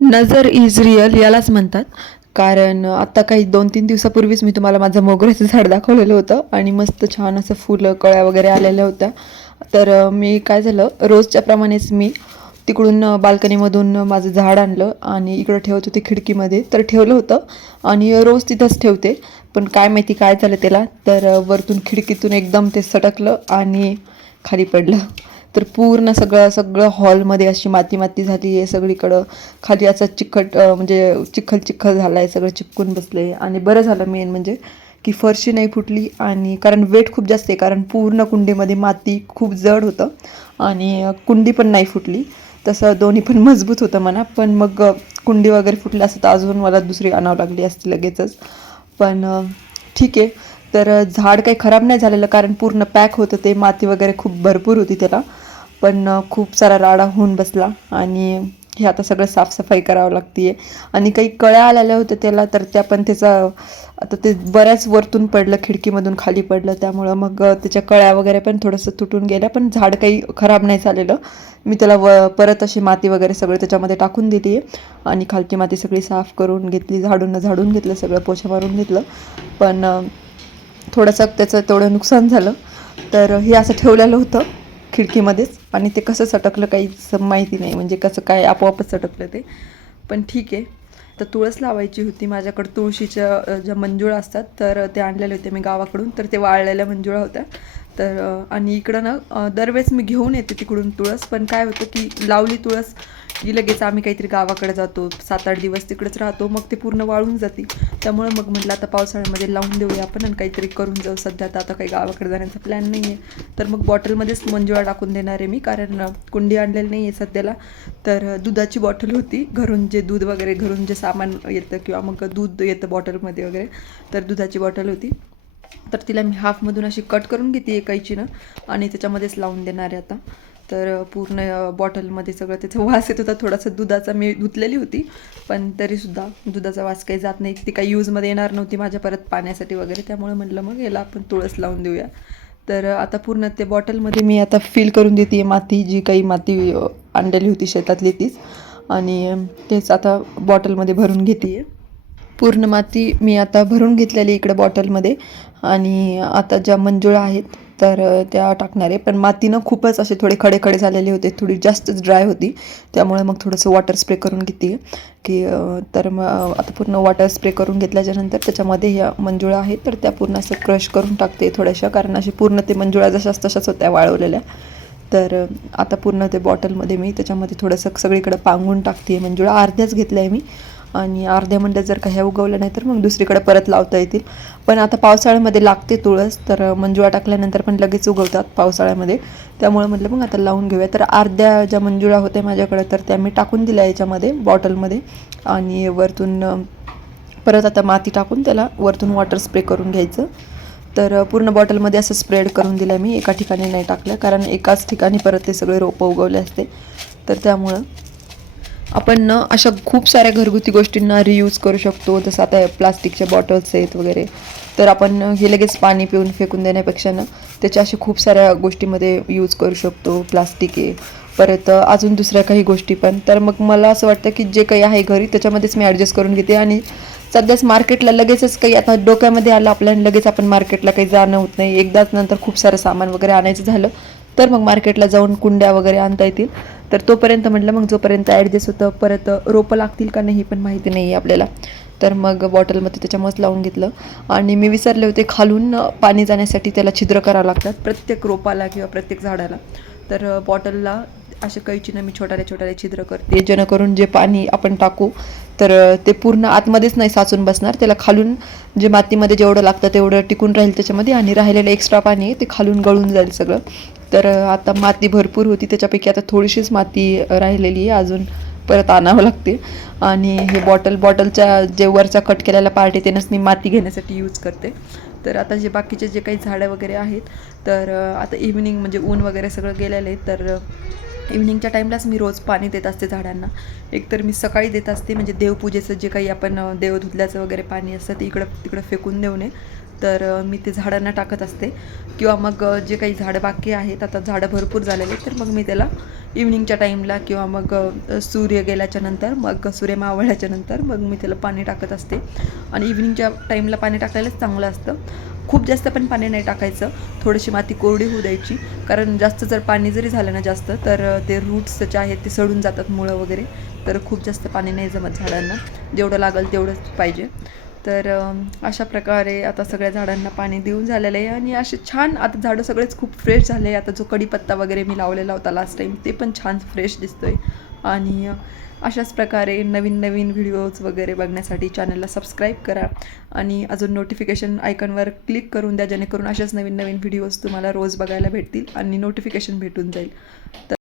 नजर is real यालाच म्हणतात. कारण आत्ता काही 2-3 दिवसापूर्वीच मी तुम्हाला माझं मोगऱ्याचं झाड दाखवलेलं होतं आणि मस्त छान असं फुलं, कळ्या वगैरे आलेल्या होत्या. तर मी काय झालं, रोजच्या प्रमाणेच मी तिकडून बाल्कनीमधून माझं झाड आणलं आणि इकडं ठेवत होते खिडकीमध्ये. तर ठेवलं होतं आणि रोज तिथंच ठेवते. पण काय माहिती काय झालं त्याला, तर वरतून खिडकीतून एकदम ते सटकलं आणि खाली पडलं. तर पूर्ण सगळं सगळं हॉलमध्ये अशी माती माती झाली आहे सगळीकडं. खाली असा चिकट म्हणजे चिखल चिखल झाला आहे, सगळं चिपकून बसलं आहे. आणि बरं झालं मेन म्हणजे की फरशी नाही फुटली. आणि कारण वेट खूप जास्त आहे, कारण पूर्ण कुंडीमध्ये माती खूप जड होतं आणि कुंडी पण नाही फुटली. तसं दोन्ही पण मजबूत होतं म्हणा. पण मग कुंडी वगैरे फुटली असतं तर अजून मला दुसरी आणावं लागली असती लगेचच. पण ठीक आहे. तर झाड काही खराब नाही झालेलं, कारण पूर्ण पॅक होतं ते. माती वगैरे खूप भरपूर होती त्याला. पण खूप सारा राडा होऊन बसला आणि हे आता सगळं साफसफाई करावं लागते आहे. आणि काही कळ्या आलेल्या होत्या त्याला, तर त्या पण त्याचा आता ते बऱ्याच वरतून पडलं, खिडकीमधून खाली पडलं. त्यामुळं मग त्याच्या कळ्या वगैरे पण थोडंसं तुटून गेल्या. पण झाड काही खराब नाही झालेलं. मी त्याला परत अशी माती वगैरे सगळं त्याच्यामध्ये टाकून दिली आहे आणि खालची माती सगळी साफ करून घेतली, झाडून घेतलं, सगळं पोछा मारून घेतलं. पण थोडंसं त्याचं तेवढं नुकसान झालं. तर हे असं ठेवलेलं होतं खिडकीमध्येच आणि ते कसं सटकलं काहीच माहिती नाही, म्हणजे कसं काय आपोआपच सटकलं ते. पण ठीक आहे. तर तुळस लावायची होती माझ्याकडं. तुळशीच्या ज्या मंजुळा असतात तर ते आणलेले होते मी गावाकडून. तर ते वाळलेल्या मंजुळा होत्या. तर आणि इकडं ना दरवेळेस मी घेऊन येते तिकडून तुळस. पण काय होतं की लावली तुळस की लगेच आम्ही काहीतरी गावाकडे जातो, 7-8 दिवस तिकडेच राहतो, मग ते पूर्ण वाळून जाते. त्यामुळे मग म्हटलं आता पावसाळ्यामध्ये लावून देऊया आपण आणि काहीतरी करून जाऊ. सध्या आता काही गावाकडे जाण्याचा प्लॅन नाही आहे. तर मग बॉटलमध्येच मंजुळा टाकून देणार आहे मी, कारण कुंडी आणलेली नाही आहे सध्याला. तर दुधाची बॉटल होती घरून, जे दूध वगैरे घरून जे सामान येतं किंवा मग दूध येतं बॉटलमध्ये वगैरे, तर दुधाची बॉटल होती. तर तिला मी हाफमधून अशी कट करून घेते कैचीनं आणि त्याच्यामध्येच लावून देणार आहे आता. तर पूर्ण बॉटलमध्ये सगळं त्याचा वास येत होता थोडासा दुधाचा. मी धुतलेली होती पण तरीसुद्धा दुधाचा वास काही जात नाही. ती काही यूजमध्ये येणार नव्हती माझ्या परत पाण्यासाठी वगैरे. त्यामुळे म्हटलं मग याला आपण तुळस लावून देऊया. तर आता पूर्ण ते बॉटलमध्ये मी आता फिल करून देते माती, जी काही माती आणलेली होती शेतातली तीच. आणि तेच आता बॉटलमध्ये भरून घेते आहे. पूर्ण माती मी आता भरून घेतलेली इकडे बॉटलमध्ये. आणि आता ज्या मंजुळा आहेत तर त्या टाकणार आहे. पण मातीनं खूपच असे थोडे खडे खडे झालेले होते, थोडी जास्तच ड्राय होती. त्यामुळे मग थोडंसं वॉटर स्प्रे करून घेते की तर मग आता पूर्ण वॉटर स्प्रे करून घेतल्याच्यानंतर त्याच्यामध्ये ह्या मंजुळा आहेत तर त्या पूर्ण असं क्रश करून टाकते थोड्याशा, कारण अशी पूर्ण ते मंजुळा जशाच तशाच होत्या वाळवलेल्या. तर आता पूर्ण ते बॉटलमध्ये मी त्याच्यामध्ये थोडंसं सगळीकडे पांगून टाकते. मंजुळा अर्ध्याच घेतल्या आहे मी आणि अर्ध्या म्हणलं जर का ह्या उगवल्या नाही तर मग दुसरीकडे परत लावता येतील. पण आता पावसाळ्यामध्ये लागते तुळस, तर मंजुळा टाकल्यानंतर पण लगेच उगवतात पावसाळ्यामध्ये. त्यामुळे म्हटलं मग आता लावून घेऊया. तर अर्ध्या ज्या मंजुळा होत्या माझ्याकडे तर त्या मी टाकून दिल्या याच्यामध्ये बॉटलमध्ये. आणि वरतून परत आता माती टाकून त्याला वरतून वॉटर स्प्रे करून घ्यायचं. तर पूर्ण बॉटलमध्ये असं स्प्रेड करून दिलं मी, एका ठिकाणी नाही टाकलं, कारण एकाच ठिकाणी परत ते सगळे रोपं उगवले असते. तर त्यामुळं आपण ना अशा खूप साऱ्या घरगुती गोष्टींना रियूज करू शकतो. जसं आता प्लास्टिकच्या बॉटल्स आहेत वगैरे, तर आपण हे लगेच पाणी पिऊन फेकून देण्यापेक्षा ना त्याच्या अशा खूप साऱ्या गोष्टीमध्ये यूज करू शकतो. प्लास्टिक आहे, परत अजून दुसऱ्या काही गोष्टी पण. तर मग मला असं वाटतं की जे काही आहे घरी त्याच्यामध्येच मी ॲडजस्ट करून घेते. आणि सध्याच मार्केटला लगेचच काही आता डोक्यामध्ये आलं आपल्याला, लगेच आपण मार्केटला काही जाणं होत नाही. एकदाच नंतर खूप सारं सामान वगैरे आणायचं झालं तर मग मार्केटला जाऊन कुंड्या वगैरे आणता येतील. तर तोपर्यंत म्हटलं मग जोपर्यंत ॲडजस्ट होतं, परत रोपं लागतील का नाही पण माहिती नाही आहे आपल्याला. तर मग बॉटलमध्ये त्याच्यामुळेच लावून घेतलं. आणि मी विसरले होते, खालून पाणी जाण्यासाठी त्याला छिद्र करावं लागतात प्रत्येक रोपाला किंवा प्रत्येक झाडाला. तर बॉटलला अशा कैचीनं मी छोट्याले छिद्र करते, जेणेकरून जे पाणी आपण टाकू तर ते पूर्ण आतमध्येच नाही साचून बसणार. त्याला खालून जे मातीमध्ये जेवढं लागतं तेवढं टिकून राहील त्याच्यामध्ये, आणि राहिलेलं एक्स्ट्रा पाणी आहे ते खालून गळून जाईल सगळं. तर आता माती भरपूर होती त्याच्यापैकी आता थोडीशीच माती राहिलेली आहे, अजून परत आणावं लागते. आणि हे बॉटलच्या जे वरचा कट केलेला पार्ट आहे त्यानंच मी माती घेण्यासाठी यूज करते. तर आता जे बाकीचे जे काही झाडं वगैरे आहेत तर आता इव्हिनिंग म्हणजे ऊन वगैरे सगळं गेलेलं आहे. तर इव्हिनिंगच्या टाईमलाच मी रोज पाणी देत असते झाडांना. एकतर मी सकाळी देत असते, म्हणजे देवपूजेचं जे काही आपण देव धुतल्याचं वगैरे पाणी असतं ते इकडं तिकडं फेकून देऊ नये. तर मी ते झाडांना टाकत असते. किंवा मग जे काही झाडं बाकी आहेत, आता झाडं भरपूर झालेले तर मग मी त्याला इव्हनिंगच्या टाईमला किंवा मग सूर्य गेल्याच्या नंतर, मग सूर्य मावळल्याच्या नंतर मग मी त्याला पाणी टाकत असते. आणि इव्हनिंगच्या टाईमला पाणी टाकायलाच चांगलं असतं. खूप जास्त पण पाणी नाही टाकायचं, थोडीशी माती कोरडी होऊ द्यायची. कारण जास्त जर पाणी जरी झालं ना जास्त, तर ते रूट्स जे आहेत ते सडून जातात, मुळं वगैरे. तर खूप जास्त पाणी नाही जमत झाडांना, जेवढं लागेल तेवढंच पाहिजे. तर अशा प्रकारे आता सगळ्या झाडांना पाणी देऊन झालेलं आहे. आणि असे छान आता झाडं सगळेच खूप फ्रेश झाले. आता जो कढीपत्ता वगैरे मी लावलेला होता लास्ट टाईम, ते पण छान फ्रेश दिसतोय. आणि अशाच प्रकारे नवीन नवीन व्हिडिओज वगैरे बघण्यासाठी चॅनलला सबस्क्राईब करा आणि अजून नोटिफिकेशन आयकॉनवर क्लिक करून द्या, जेणेकरून अशाच नवीन नवीन व्हिडिओज तुम्हाला रोज बघायला भेटतील आणि नोटिफिकेशन भेटून जाईल.